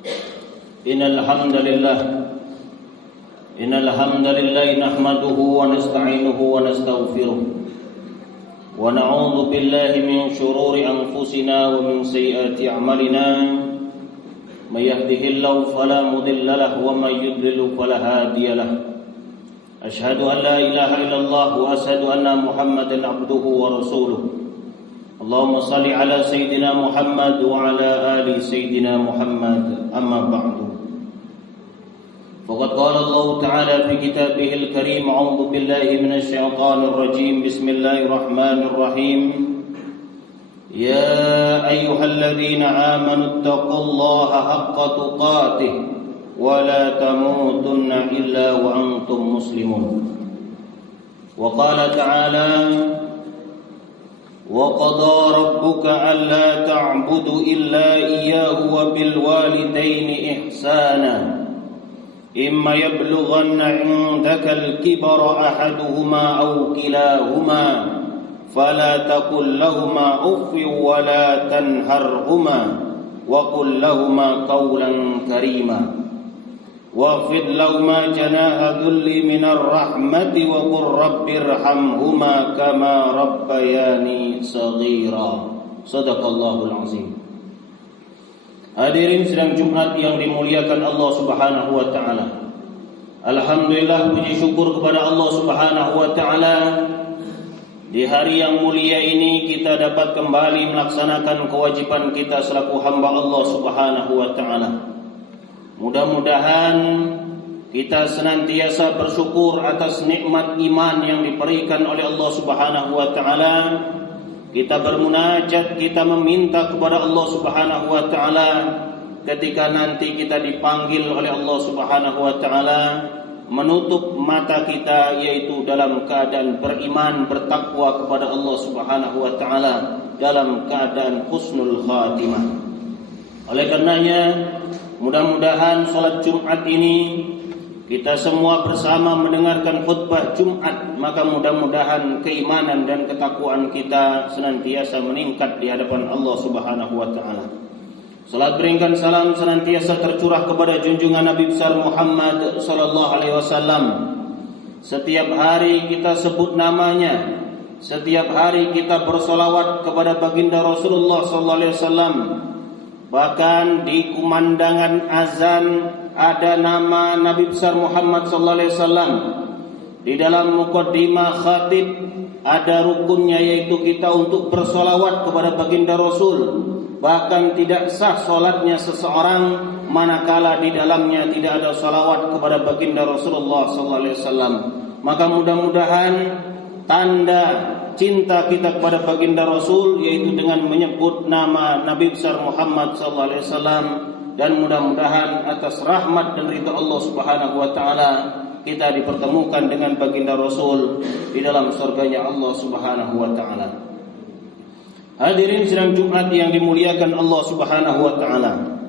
إن الحمد لله نحمده ونستعينه ونستغفره ونعوذ بالله من شرور أنفسنا ومن سيئات أعمالنا من يهده الله فلا مضل له ومن يضلل فلا هادي له أشهد أن لا إله إلا الله وأشهد أن محمدا عبده ورسوله اللهم صل على سيدنا محمد وعلى آل سيدنا محمد أما بعد فقد قال الله تعالى في كتابه الكريم أعوذ بالله من الشيطان الرجيم بسم الله الرحمن الرحيم يا أيها الذين آمنوا اتقوا الله حق تقاته ولا تموتن إلا وأنتم مسلمون وقال تعالى وقضى ربك ألا تعبدوا إلا إياه وبالوالدين إحسانا إما يبلغن عندك الكبر أحدهما أو كلاهما فلا تقل لهما أف ولا تنهرهما وقل لهما قولا كريما واخفض لهما جناح الذل من الرحمة وقل رب ارحمهما كما ربياني صغيرا صدق الله العظيم. Hadirin sidang Jumat yang dimuliakan Allah Subhanahu wa taala. Alhamdulillah, puji syukur kepada Allah Subhanahu wa taala. Di hari yang mulia ini kita dapat kembali melaksanakan kewajiban kita selaku hamba Allah Subhanahu wa taala. Mudah-mudahan kita senantiasa bersyukur atas nikmat iman yang diberikan oleh Allah Subhanahu wa taala. Kita bermunajat, kita meminta kepada Allah Subhanahu wa taala ketika nanti kita dipanggil oleh Allah Subhanahu wa taala, menutup mata kita yaitu dalam keadaan beriman, bertakwa kepada Allah Subhanahu wa taala, dalam keadaan husnul khatimah. Oleh karenanya, mudah-mudahan salat Jumat ini kita semua bersama mendengarkan khutbah Jumat, maka mudah-mudahan keimanan dan ketakwaan kita senantiasa meningkat di hadapan Allah Subhanahu wa taala. Salat beringkan salam senantiasa tercurah kepada junjungan Nabi besar Muhammad sallallahu alaihi wasallam. Setiap hari kita sebut namanya, setiap hari kita bersolawat kepada baginda Rasulullah sallallahu alaihi wasallam. Bahkan di kumandangan azan ada nama Nabi besar Muhammad sallallahu alaihi wasallam. Di dalam muqaddimah khatib ada rukunnya, yaitu kita untuk bersolawat kepada baginda Rasul. Bahkan tidak sah solatnya seseorang manakala di dalamnya tidak ada salawat kepada baginda Rasulullah sallallahu alaihi wasallam. Maka mudah-mudahan tanda cinta kita kepada baginda Rasul yaitu dengan menyebut nama Nabi besar Muhammad sallallahu alaihi wasallam, dan mudah-mudahan atas rahmat dan ridha Allah Subhanahu wa taala kita dipertemukan dengan baginda Rasul di dalam surganya Allah Subhanahu wa taala. Hadirin sidang Jumat yang dimuliakan Allah Subhanahu wa taala.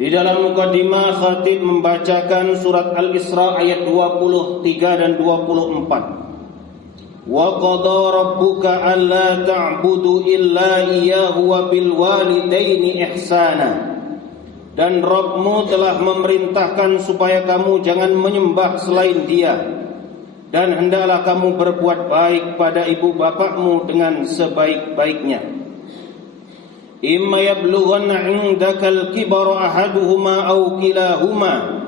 Di dalam mukadimah khatib membacakan surat Al-Isra ayat 23 dan 24. Wa qada rabbuka alla ta'budu illa iyyahu wa bil walidaini ihsana. Dan Rabbmu telah memerintahkan supaya kamu jangan menyembah selain Dia, dan hendaklah kamu berbuat baik pada ibu bapakmu dengan sebaik-baiknya. Imma yablughanna 'indakal kibara ahaduhuma aw kilahuma.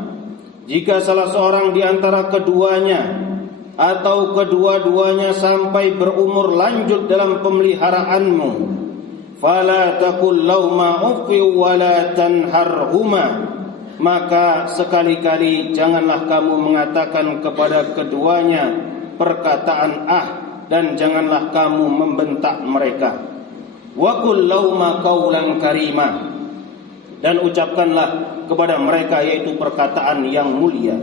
Jika salah seorang di antara keduanya atau kedua-duanya sampai berumur lanjut dalam pemeliharaanmu, fala taqul lahuma uffi wala tanharhuma. Maka sekali-kali janganlah kamu mengatakan kepada keduanya perkataan dan janganlah kamu membentak mereka. Wa qul lahuma qawlan karima. Dan ucapkanlah kepada mereka yaitu perkataan yang mulia.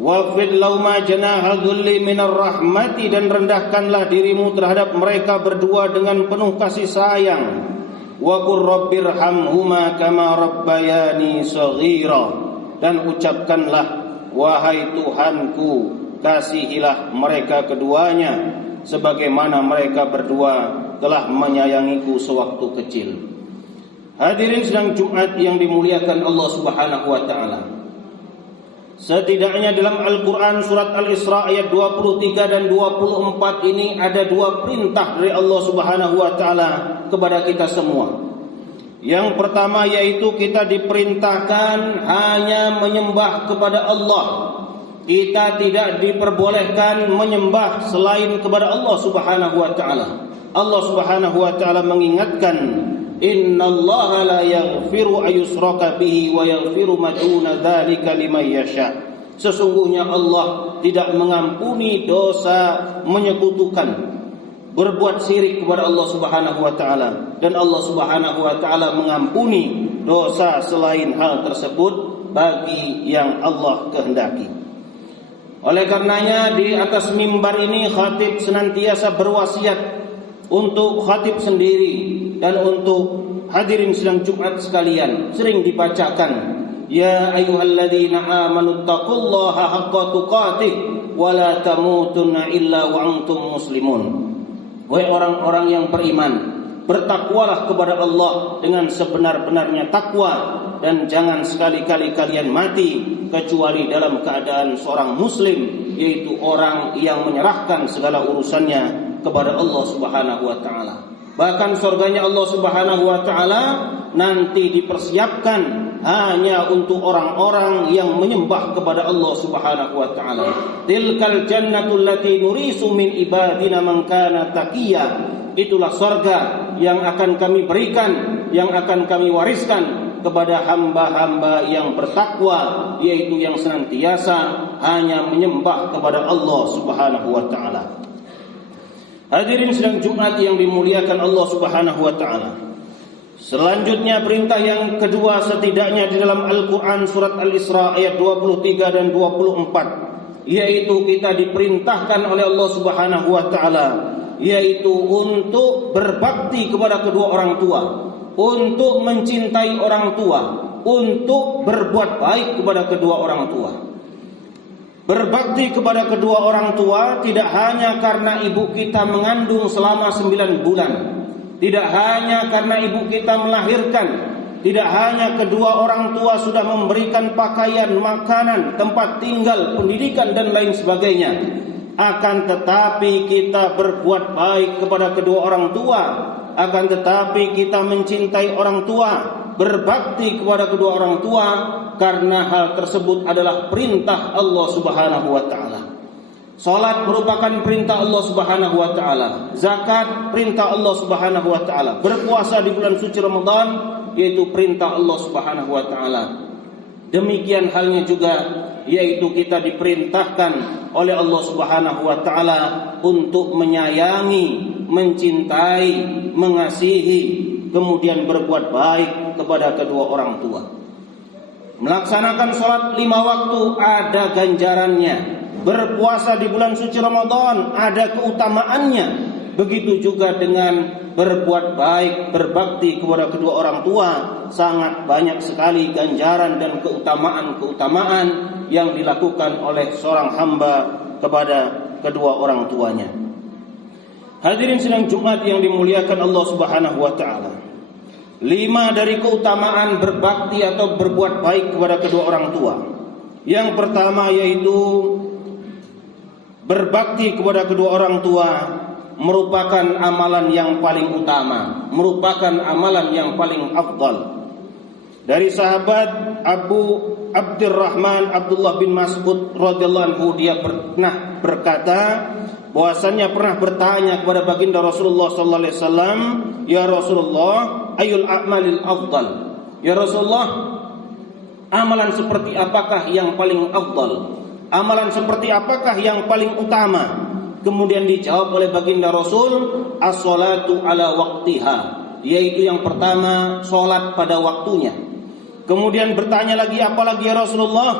Waqfid lahuma janaha dhulli minar rahmati. Dan rendahkanlah dirimu terhadap mereka berdua dengan penuh kasih sayang. Wa qur rabbirhamhuma kama rabbayani shaghira. Dan ucapkanlah, wahai Tuhanku, kasihilah mereka keduanya sebagaimana mereka berdua telah menyayangiku sewaktu kecil. Hadirin sidang Jumat yang dimuliakan Allah Subhanahu wa taala. Setidaknya dalam Al-Qur'an surat Al-Isra ayat 23 dan 24 ini ada dua perintah dari Allah Subhanahu wa taala kepada kita semua. Yang pertama yaitu kita diperintahkan hanya menyembah kepada Allah. Kita tidak diperbolehkan menyembah selain kepada Allah Subhanahu wa taala. Allah Subhanahu wa taala mengingatkan, innallaha la yaghfiru ayyushraka bihi wa yaghfiru ma duna dzalika liman yasha. Sesungguhnya Allah tidak mengampuni dosa menyekutukan, berbuat syirik kepada Allah Subhanahu wa taala, dan Allah Subhanahu wa taala mengampuni dosa selain hal tersebut bagi yang Allah kehendaki. Oleh karenanya di atas mimbar ini khatib senantiasa berwasiat untuk khatib sendiri dan untuk hadirin sidang Jumat sekalian sering dibacakan, ya ayyuhalladzina amanu taqullaha haqqa tuqatih wa la tamutunna illa wa antum muslimun. Wahai orang-orang yang beriman, bertakwalah kepada Allah dengan sebenar-benarnya takwa, dan jangan sekali-kali kalian mati kecuali dalam keadaan seorang muslim, yaitu orang yang menyerahkan segala urusannya kepada Allah Subhanahu wa taala. Bahkan surganya Allah Subhanahu wa taala nanti dipersiapkan hanya untuk orang-orang yang menyembah kepada Allah Subhanahu wa taala. Tilkal jannatul lati nurisu min ibadina man kana taqiyya. Itulah surga yang akan kami berikan, yang akan kami wariskan kepada hamba-hamba yang bertakwa, yaitu yang senantiasa hanya menyembah kepada Allah Subhanahu wa taala. Hadirin sidang Jumat yang dimuliakan Allah Subhanahu wa taala. Selanjutnya perintah yang kedua setidaknya di dalam Al-Qur'an surat Al-Isra ayat 23 dan 24, yaitu kita diperintahkan oleh Allah Subhanahu wa taala yaitu untuk berbakti kepada kedua orang tua, untuk mencintai orang tua, untuk berbuat baik kepada kedua orang tua. Berbakti kepada kedua orang tua tidak hanya karena ibu kita mengandung selama 9 bulan, tidak hanya karena ibu kita melahirkan, tidak hanya kedua orang tua sudah memberikan pakaian, makanan, tempat tinggal, pendidikan dan lain sebagainya. Akan tetapi kita berbuat baik kepada kedua orang tua, akan tetapi kita mencintai orang tua, berbakti kepada kedua orang tua, karena hal tersebut adalah perintah Allah Subhanahu wa taala. Salat merupakan perintah Allah Subhanahu wa taala, zakat perintah Allah Subhanahu wa taala, berpuasa di bulan suci Ramadan yaitu perintah Allah Subhanahu wa taala. Demikian halnya juga yaitu kita diperintahkan oleh Allah Subhanahu wa taala untuk menyayangi, mencintai, mengasihi, kemudian berbuat baik kepada kedua orang tua. Melaksanakan sholat 5 waktu ada ganjarannya. Berpuasa di bulan suci Ramadan ada keutamaannya. Begitu juga dengan berbuat baik, berbakti kepada kedua orang tua, sangat banyak sekali ganjaran dan keutamaan-keutamaan yang dilakukan oleh seorang hamba kepada kedua orang tuanya. Hadirin sidang Jumat yang dimuliakan Allah Subhanahu wa taala. 5 dari keutamaan berbakti atau berbuat baik kepada kedua orang tua. Yang pertama yaitu berbakti kepada kedua orang tua merupakan amalan yang paling utama, merupakan amalan yang paling afdal. Dari sahabat Abu Abdurrahman Abdullah bin Mas'ud radhiyallahu anhu, dia pernah berkata bahwasannya pernah bertanya kepada baginda Rasulullah sallallahu alaihi wasallam, "Ya Rasulullah, ayul a'malil afdal?" Ya Rasulullah, amalan seperti apakah yang paling afdal? Amalan seperti apakah yang paling utama? Kemudian dijawab oleh baginda Rasul, as-salatu ala waqtiha, yaitu yang pertama salat pada waktunya. Kemudian bertanya lagi, apalagi ya Rasulullah?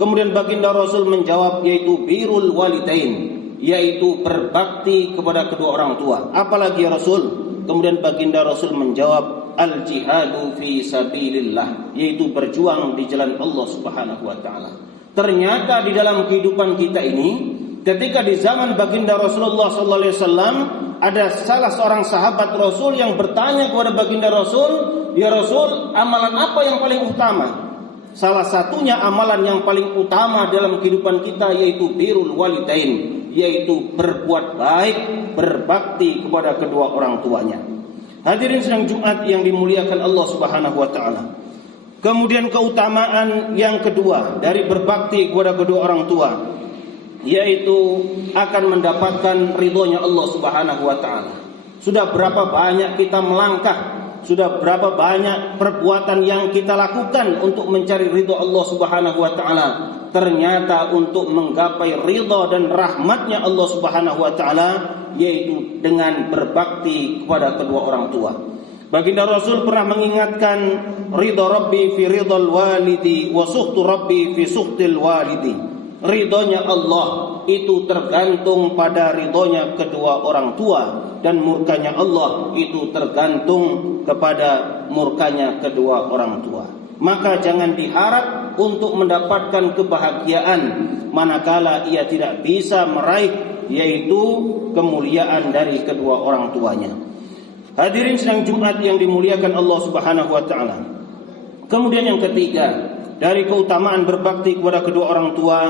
Kemudian baginda Rasul menjawab, yaitu birrul walidain, yaitu berbakti kepada kedua orang tua. Apalagi ya Rasul? Kemudian baginda Rasul menjawab, al-jihadu fi sabilillah, yaitu berjuang di jalan Allah Subhanahu wa taala. Ternyata di dalam kehidupan kita ini, ketika di zaman baginda Rasulullah sallallahu alaihi wasallam ada salah seorang sahabat Rasul yang bertanya kepada baginda Rasul, "Ya Rasul, amalan apa yang paling utama?" Salah satunya amalan yang paling utama dalam kehidupan kita yaitu birrul walidain, yaitu berbuat baik, berbakti kepada kedua orang tuanya. Hadirin sidang Jumat yang dimuliakan Allah Subhanahu wa taala. Kemudian keutamaan yang kedua dari berbakti kepada kedua orang tua yaitu akan mendapatkan ridhonya Allah Subhanahu wa taala. Sudah berapa banyak kita melangkah, sudah berapa banyak perbuatan yang kita lakukan untuk mencari ridho Allah Subhanahu wa taala. Ternyata untuk menggapai ridho dan rahmatnya Allah Subhanahu wa taala yaitu dengan berbakti kepada kedua orang tua. Baginda Rasul pernah mengingatkan, ridho Rabbi fi ridhal walidi wa sukhtu Rabbi fi sukhtil walidi. Ridhonya Allah itu tergantung pada ridhonya kedua orang tua, dan murkanya Allah itu tergantung kepada murkanya kedua orang tua. Maka jangan diharap untuk mendapatkan kebahagiaan manakala ia tidak bisa meraih yaitu kemuliaan dari kedua orang tuanya. Hadirin sidang Jumat yang dimuliakan Allah Subhanahu wa taala. Kemudian yang ketiga, dari keutamaan berbakti kepada kedua orang tua,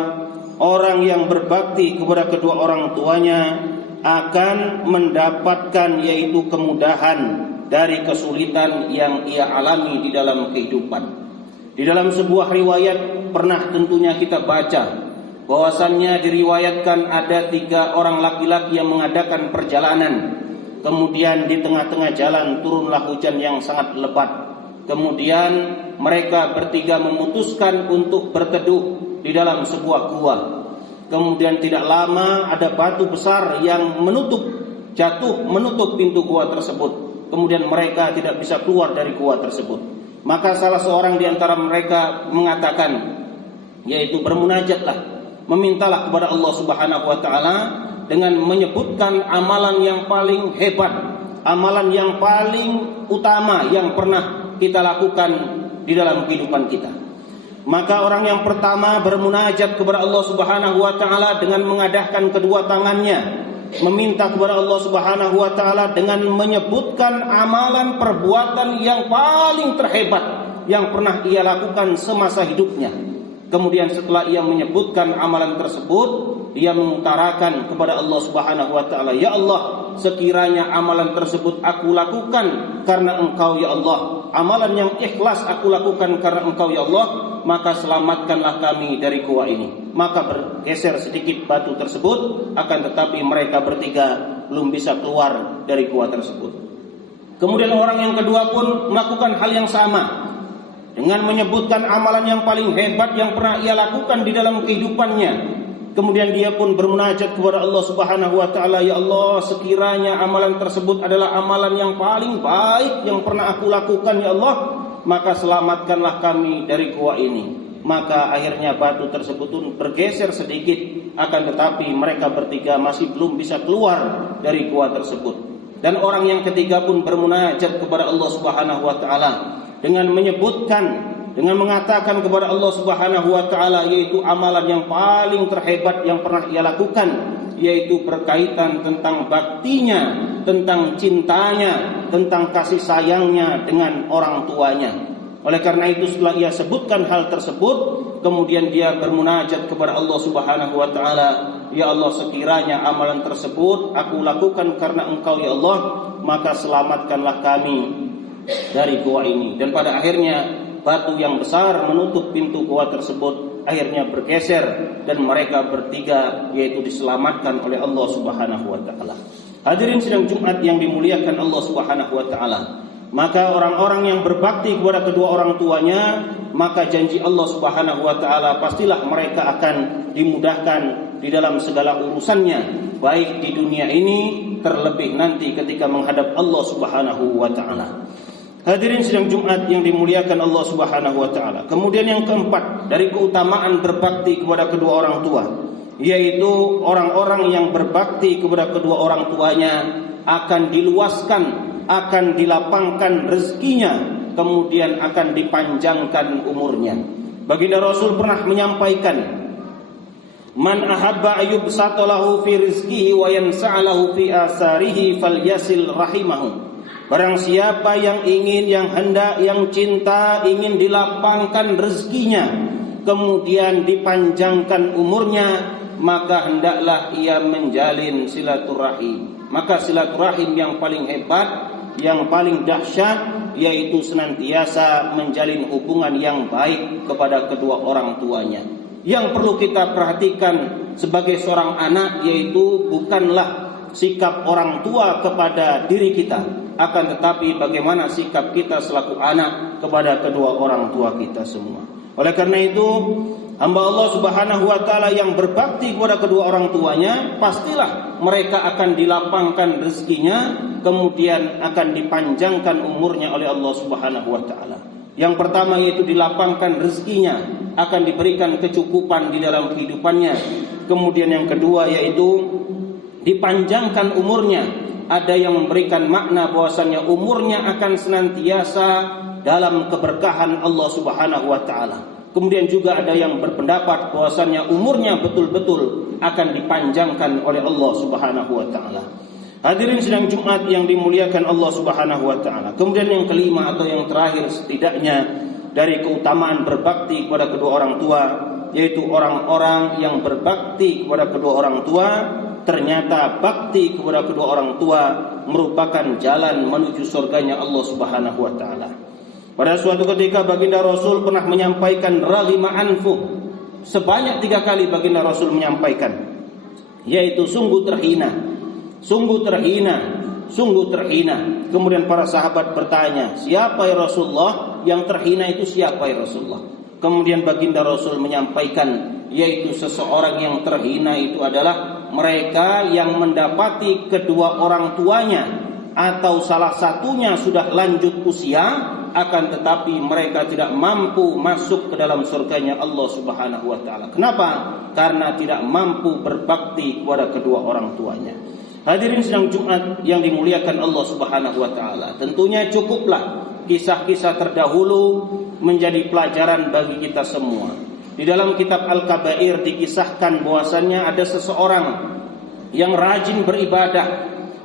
orang yang berbakti kepada kedua orang tuanya akan mendapatkan yaitu kemudahan dari kesulitan yang ia alami di dalam kehidupan. Di dalam sebuah riwayat pernah tentunya kita baca bahwasannya diriwayatkan ada 3 orang laki-laki yang mengadakan perjalanan. Kemudian di tengah-tengah jalan turunlah hujan yang sangat lebat. Kemudian mereka bertiga memutuskan untuk berteduh di dalam sebuah gua. Kemudian tidak lama ada batu besar yang jatuh menutup pintu gua tersebut. Kemudian mereka tidak bisa keluar dari gua tersebut. Maka salah seorang di antara mereka mengatakan, yaitu bermunajatlah, memintalah kepada Allah Subhanahu wa taala dengan menyebutkan amalan yang paling hebat, amalan yang paling utama yang pernah kita lakukan di dalam kehidupan kita. Maka orang yang pertama bermunajat kepada Allah Subhanahu wa taala dengan mengadahkan kedua tangannya, meminta kepada Allah Subhanahu wa taala dengan menyebutkan amalan perbuatan yang paling terhebat yang pernah ia lakukan semasa hidupnya. Kemudian setelah ia menyebutkan amalan tersebut, ia mengutarakan kepada Allah Subhanahu wa taala, "Ya Allah, sekiranya amalan tersebut aku lakukan karena Engkau ya Allah, amalan yang ikhlas aku lakukan karena Engkau ya Allah, maka selamatkanlah kami dari gua ini." Maka bergeser sedikit batu tersebut, akan tetapi mereka bertiga belum bisa keluar dari gua tersebut. Kemudian orang yang kedua pun melakukan hal yang sama dengan menyebutkan amalan yang paling hebat yang pernah ia lakukan di dalam kehidupannya. Kemudian dia pun bermunajat kepada Allah Subhanahu wa taala, "Ya Allah, sekiranya amalan tersebut adalah amalan yang paling baik yang pernah aku lakukan ya Allah, maka selamatkanlah kami dari gua ini." Maka akhirnya batu tersebut pun bergeser sedikit, akan tetapi mereka bertiga masih belum bisa keluar dari gua tersebut. Dan orang yang ketiga pun bermunajat kepada Allah Subhanahu wa taala dengan mengatakan kepada Allah Subhanahu wa taala yaitu amalan yang paling terhebat yang pernah ia lakukan, yaitu berkaitan tentang baktinya, tentang cintanya, tentang kasih sayangnya dengan orang tuanya. Oleh karena itu setelah ia sebutkan hal tersebut, kemudian dia bermunajat kepada Allah Subhanahu wa taala, "Ya Allah, sekiranya amalan tersebut aku lakukan karena Engkau ya Allah, maka selamatkanlah kami dari gua ini." Dan pada akhirnya batu yang besar menutup pintu gua tersebut akhirnya bergeser dan mereka bertiga yaitu diselamatkan oleh Allah Subhanahu wa taala. Hadirin sidang Jumat yang dimuliakan Allah Subhanahu wa taala. Maka orang-orang yang berbakti kepada kedua orang tuanya, maka janji Allah Subhanahu wa taala pastilah mereka akan dimudahkan di dalam segala urusannya, baik di dunia ini terlebih nanti ketika menghadap Allah Subhanahu wa taala. Hadirin sidang Jumat yang dimuliakan Allah Subhanahu wa taala. Kemudian yang keempat dari keutamaan berbakti kepada kedua orang tua, yaitu orang-orang yang berbakti kepada kedua orang tuanya akan diluaskan, akan dilapangkan rezekinya, kemudian akan dipanjangkan umurnya. Baginda Rasul pernah menyampaikan Man ahabba ayyubsata lahu fi rizqihi wa yansa'alahu fi asarihi falyasil rahimahu. Barang siapa yang ingin, yang hendak, yang cinta ingin dilapangkan rezekinya, kemudian dipanjangkan umurnya, maka hendaklah ia menjalin silaturahim. Maka silaturahim yang paling hebat, yang paling dahsyat, yaitu senantiasa menjalin hubungan yang baik kepada kedua orang tuanya. Yang perlu kita perhatikan sebagai seorang anak, yaitu bukanlah sikap orang tua kepada diri kita, akan tetapi bagaimana sikap kita selaku anak kepada kedua orang tua kita semua. Oleh karena itu, hamba Allah Subhanahu wa taala yang berbakti kepada kedua orang tuanya, pastilah mereka akan dilapangkan rezekinya, kemudian akan dipanjangkan umurnya oleh Allah Subhanahu wa taala. Yang pertama yaitu dilapangkan rezekinya, akan diberikan kecukupan di dalam kehidupannya. Kemudian yang kedua yaitu dipanjangkan umurnya. Ada yang memberikan makna bahwasannya umurnya akan senantiasa dalam keberkahan Allah Subhanahu wa taala. Kemudian juga ada yang berpendapat bahwasannya umurnya betul-betul akan dipanjangkan oleh Allah Subhanahu wa taala. Hadirin sidang Jumat yang dimuliakan Allah Subhanahu wa taala. Kemudian yang kelima atau yang terakhir setidaknya dari keutamaan berbakti kepada kedua orang tua, yaitu orang-orang yang berbakti kepada kedua orang tua, ternyata bakti kepada kedua orang tua merupakan jalan menuju surganya Allah Subhanahu wa taala. Pada suatu ketika baginda Rasul pernah menyampaikan raghima anfu. Sebanyak 3 kali baginda Rasul menyampaikan, yaitu sungguh terhina, sungguh terhina, sungguh terhina. Kemudian para sahabat bertanya, siapa ya Rasulullah? Yang terhina itu siapa ya Rasulullah? Kemudian baginda Rasul menyampaikan, yaitu seseorang yang terhina itu adalah mereka yang mendapati kedua orang tuanya atau salah satunya sudah lanjut usia, akan tetapi mereka tidak mampu masuk ke dalam surganya Allah Subhanahu wa taala. Kenapa? Karena tidak mampu berbakti kepada kedua orang tuanya. Hadirin sidang Jumat yang dimuliakan Allah Subhanahu wa taala, tentunya cukuplah kisah-kisah terdahulu menjadi pelajaran bagi kita semua. Di dalam kitab Al-Kabair dikisahkan bahwasannya ada seseorang yang rajin beribadah,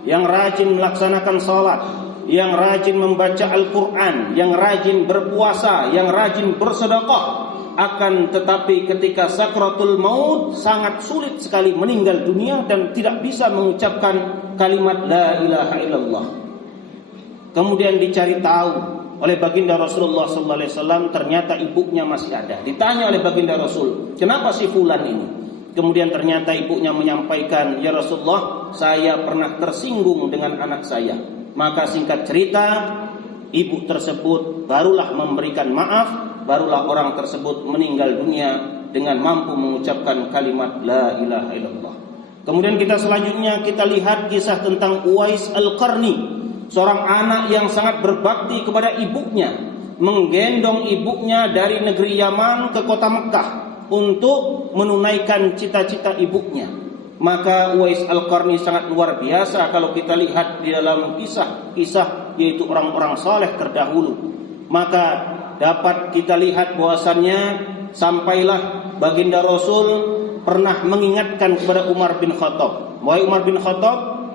yang rajin melaksanakan salat, yang rajin membaca Al-Quran, yang rajin berpuasa, yang rajin bersedekah. Akan tetapi ketika sakratul maut sangat sulit sekali meninggal dunia dan tidak bisa mengucapkan kalimat la ilaha illallah. Kemudian dicari tahu oleh baginda Rasulullah SAW, ternyata ibunya masih ada. Ditanya oleh baginda Rasul, kenapa si fulan ini? Kemudian ternyata ibunya menyampaikan, ya Rasulullah, saya pernah tersinggung dengan anak saya. Maka singkat cerita, ibu tersebut barulah memberikan maaf, barulah orang tersebut meninggal dunia dengan mampu mengucapkan kalimat la ilaha illallah. Kemudian kita selanjutnya kita lihat kisah tentang Uwais Al-Qarni, seorang anak yang sangat berbakti kepada ibunya, menggendong ibunya dari negeri Yaman ke kota Mekah untuk menunaikan cita-cita ibunya. Maka Uwais Al-Qarni sangat luar biasa kalau kita lihat di dalam kisah-kisah yaitu orang-orang saleh terdahulu. Maka dapat kita lihat bahwasannya sampailah baginda Rasul pernah mengingatkan kepada Umar bin Khattab, wahai Umar bin Khattab,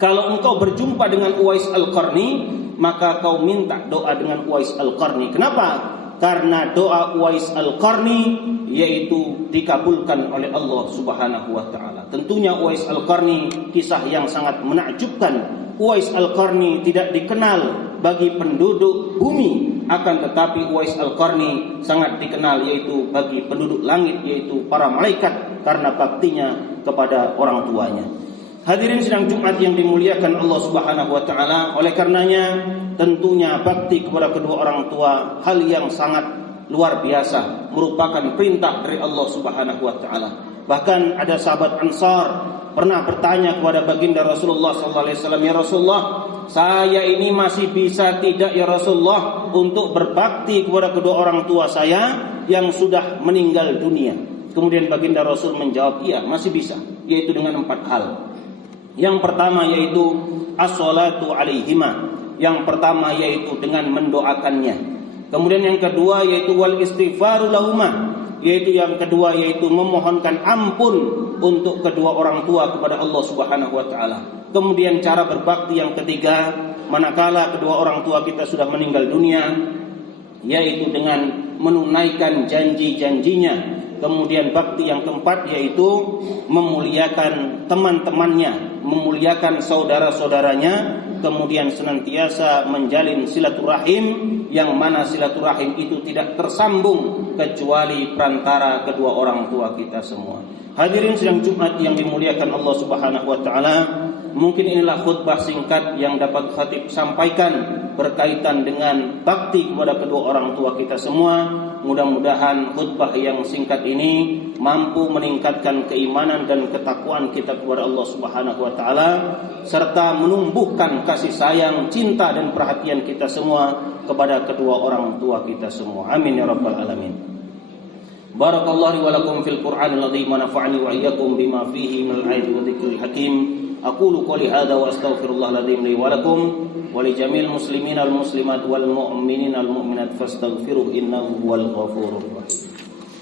kalau engkau berjumpa dengan Uwais Al-Qarni, maka kau minta doa dengan Uwais Al-Qarni. Kenapa? Karena doa Uwais Al-Qarni yaitu dikabulkan oleh Allah Subhanahu wa taala. Tentunya Uwais Al-Qarni kisah yang sangat menakjubkan. Uwais Al-Qarni tidak dikenal bagi penduduk bumi, akan tetapi Uwais Al-Qarni sangat dikenal yaitu bagi penduduk langit, yaitu para malaikat, karena baktinya kepada orang tuanya. Hadirin sidang Jumat yang dimuliakan Allah Subhanahu wa taala, oleh karenanya tentunya bakti kepada kedua orang tua hal yang sangat luar biasa, merupakan perintah dari Allah Subhanahu wa taala. Bahkan ada sahabat Ansar pernah bertanya kepada baginda Rasulullah sallallahu alaihi wasallam, ya Rasulullah, saya ini masih bisa tidak ya Rasulullah untuk berbakti kepada kedua orang tua saya yang sudah meninggal dunia? Kemudian baginda Rasul menjawab, iya masih bisa, yaitu dengan 4 hal. Yang pertama yaitu as-salatu alaihima. Yang pertama yaitu dengan mendoakannya. Kemudian yang kedua yaitu wal istighfaru lahuma. yaitu yang kedua yaitu memohonkan ampun untuk kedua orang tua kepada Allah Subhanahu wa taala. Kemudian cara berbakti yang ketiga manakala kedua orang tua kita sudah meninggal dunia, yaitu dengan menunaikan janji-janjinya. Kemudian bakti yang keempat yaitu memuliakan teman-temannya, memuliakan saudara-saudaranya, kemudian senantiasa menjalin silaturahim, yang mana silaturahim itu tidak tersambung kecuali perantara kedua orang tua kita semua. Hadirin sidang Jumat yang dimuliakan Allah Subhanahu wa taala, mungkin inilah khutbah singkat yang dapat khatib sampaikan berkaitan dengan bakti kepada kedua orang tua kita semua. Mudah-mudahan khutbah yang singkat ini mampu meningkatkan keimanan dan ketakwaan kita kepada Allah Subhanahu wa taala, serta menumbuhkan kasih sayang, cinta dan perhatian kita semua kepada kedua orang tua kita semua. Amin ya rabbal alamin. Barakallahu wa lakum fil Qur'anil azim wa nafa'ani wa iyyakum bima fihi minal ayati wa dzikril hakim. Aqulu qouli hadza wa astaghfirullahal azim li wa lakum wa li jamil muslimin al muslimat wal mu'minin al mu'minat fastaghfiruhu innahu huwal ghafurur rahim.